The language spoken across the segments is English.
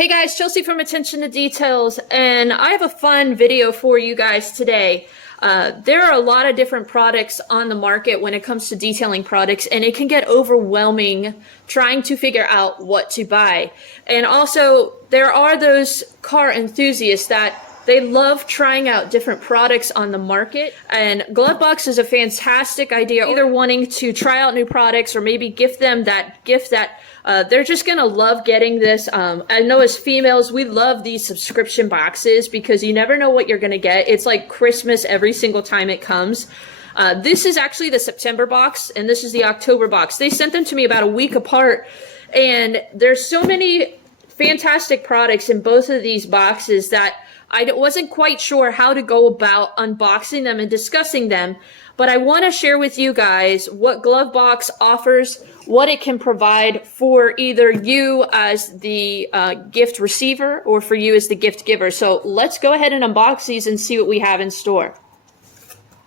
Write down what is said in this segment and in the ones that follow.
Hey guys, Chelsea from Attention to Details, and I have a fun video for you guys today. There are a lot of different products on the market when it comes to detailing products, and it can get overwhelming trying to figure out what to buy. And also, there are those car enthusiasts that they love trying out different products on the market, and Glovebox is a fantastic idea. Either wanting to try out new products or maybe gift them that gift that they're just gonna love getting this. I know as females, we love these subscription boxes because you never know what you're gonna get. It's like Christmas every single time it comes. This is actually the September box, and this is the October box. They sent them to me about a week apart, and there's so many fantastic products in both of these boxes that I wasn't quite sure how to go about unboxing them and discussing them, but I want to share with you guys what Glovebox offers, what it can provide for either you as the gift receiver or for you as the gift giver. So let's go ahead and unbox these and see what we have in store.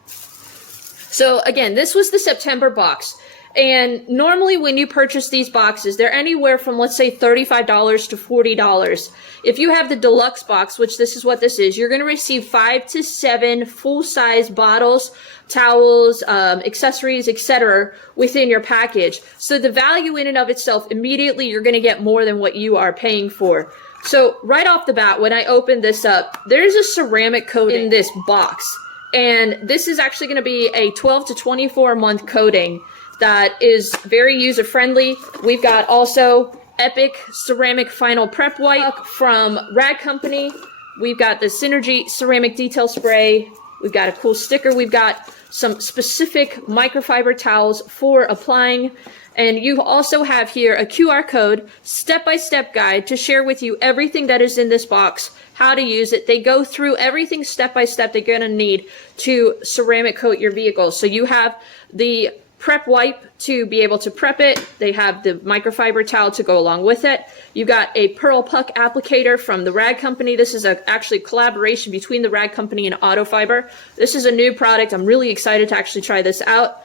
So again, this was the September box. And normally when you purchase these boxes, they're anywhere from, let's say, $35 to $40. If you have the deluxe box, which this is what this is, you're going to receive 5 to 7 full-size bottles, towels, accessories, etc. within your package. So the value in and of itself, immediately you're going to get more than what you are paying for. So right off the bat, when I open this up, there's a ceramic coating in this box. And this is actually going to be a 12 to 24 month coating that is very user-friendly. We've got also Epic Ceramic Final Prep Wipe from Rag Company. We've got the Synergy Ceramic Detail Spray. We've got a cool sticker. We've got some specific microfiber towels for applying. And you also have here a QR code, step-by-step guide to share with you everything that is in this box, how to use it. They go through everything step-by-step that you're going to need to ceramic coat your vehicle. So you have the prep wipe to be able to prep it. They have the microfiber towel to go along with it. You've got a Pearl Puck applicator from the Rag Company. This is actually a collaboration between the Rag Company and Autofiber. This is a new product. I'm really excited to actually try this out.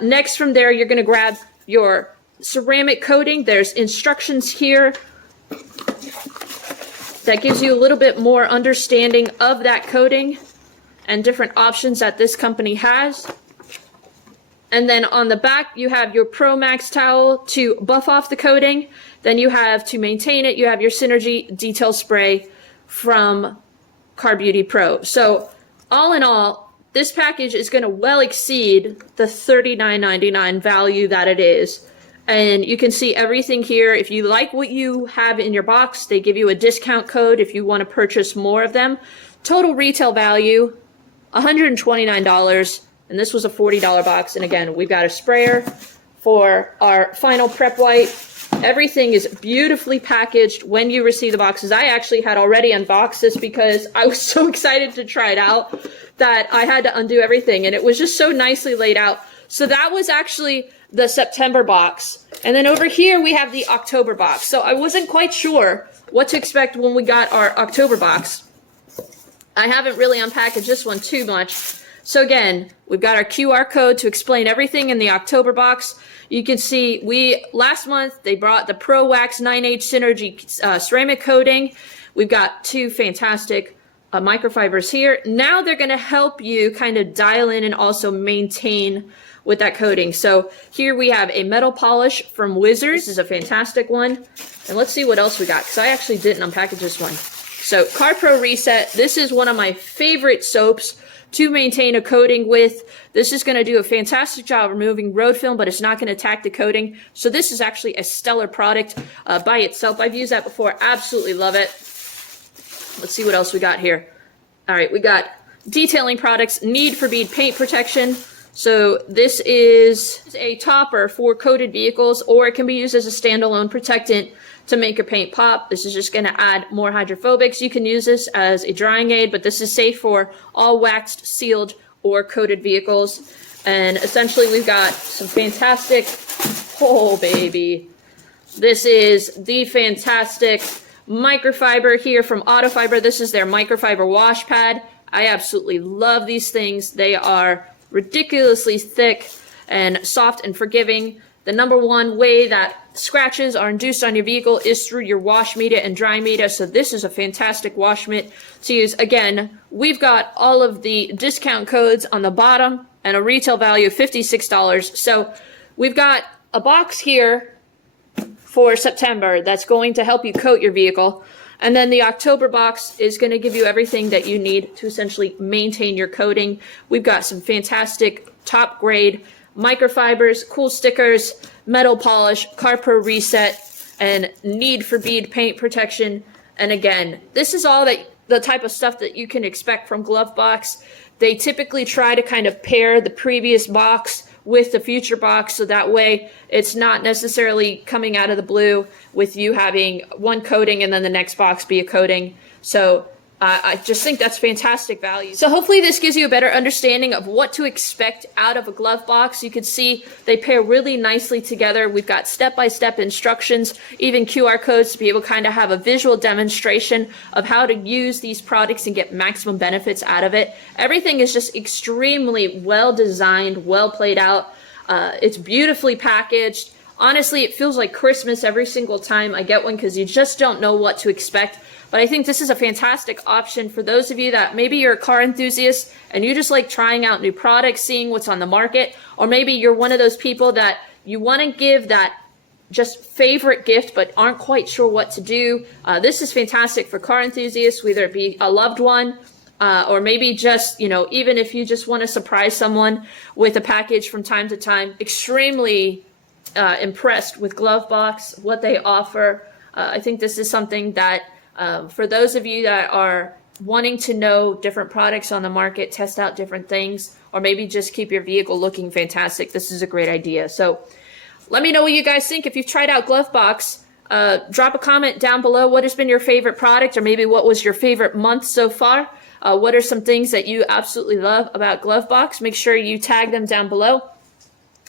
Next from there, you're going to grab your ceramic coating. There's instructions here that gives you a little bit more understanding of that coating and different options that this company has. And then on the back, you have your Pro Max towel to buff off the coating. Then you have, to maintain it, you have your Synergy Detail Spray from Car Beauty Pro. So all in all, this package is going to well exceed the $39.99 value that it is. And you can see everything here. If you like what you have in your box, they give you a discount code if you want to purchase more of them. Total retail value, $129. And this was a $40 box. And again, we've got a sprayer for our final prep wipe. Everything is beautifully packaged when you receive the boxes. I actually had already unboxed this because I was so excited to try it out that I had to undo everything. And it was just so nicely laid out. So that was actually the September box. And then over here, we have the October box. So I wasn't quite sure what to expect when we got our October box. I haven't really unpackaged this one too much. So again, we've got our QR code to explain everything in the October box. You can see last month they brought the Pro Wax 9H Synergy ceramic coating. We've got 2 fantastic microfibers here. Now they're going to help you kind of dial in and also maintain with that coating. So here we have a metal polish from Wizards. This is a fantastic one. And let's see what else we got, because I actually didn't unpackage this one. So Car Pro Reset. This is one of my favorite soaps to maintain a coating with. This is going to do a fantastic job removing road film, but it's not going to attack the coating. So this is actually a stellar product by itself. I've used that before. Absolutely love it. Let's see what else we got here. All right, we got detailing products, Need for Bead paint protection. So this is a topper for coated vehicles, or it can be used as a standalone protectant to make your paint pop. This is just going to add more hydrophobics. You can use this as a drying aid, but this is safe for all waxed, sealed, or coated vehicles. And essentially we've got some fantastic, oh baby, this is the fantastic microfiber here from Autofiber. This is their microfiber wash pad. I absolutely love these things. They are ridiculously thick and soft and forgiving. the number one way that scratches are induced on your vehicle is through your wash media and dry media. So this is a fantastic wash mitt to use. Again, we've got all of the discount codes on the bottom and a retail value of $56. So we've got a box here for September that's going to help you coat your vehicle. And then the October box is going to give you everything that you need to essentially maintain your coating. We've got some fantastic top grade microfibers, cool stickers, metal polish, CarPro reset, and need for bead paint protection. And again, this is all that the type of stuff that you can expect from Glovebox. They typically try to kind of pair the previous box with the future box, so that way it's not necessarily coming out of the blue with you having one coating and then the next box be a coating. So I just think that's fantastic value. So hopefully this gives you a better understanding of what to expect out of a glove box. You can see they pair really nicely together. We've got step-by-step instructions, even QR codes to be able to kind of have a visual demonstration of how to use these products and get maximum benefits out of it. Everything is just extremely well designed, well played out. It's beautifully packaged. Honestly, it feels like Christmas every single time I get one because you just don't know what to expect. But I think this is a fantastic option for those of you that maybe you're a car enthusiast and you just like trying out new products, seeing what's on the market, or maybe you're one of those people that you want to give that just favorite gift but aren't quite sure what to do. This is fantastic for car enthusiasts, whether it be a loved one, or maybe just, you know, even if you just want to surprise someone with a package from time to time. Extremely impressed with Glovebox, what they offer. I think this is something that for those of you that are wanting to know different products on the market, test out different things, or maybe just keep your vehicle looking fantastic, this is a great idea. So let me know what you guys think. If you've tried out Glovebox, drop a comment down below. What has been your favorite product, or maybe what was your favorite month so far? What are some things that you absolutely love about Glovebox? Make sure you tag them down below.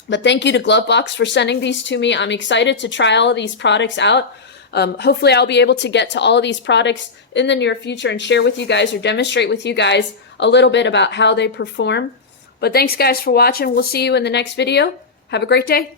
But thank you to Glovebox for sending these to me. I'm excited to try all of these products out. Hopefully I'll be able to get to all of these products in the near future and share with you guys or demonstrate with you guys a little bit about how they perform. But thanks guys for watching. We'll see you in the next video. Have a great day.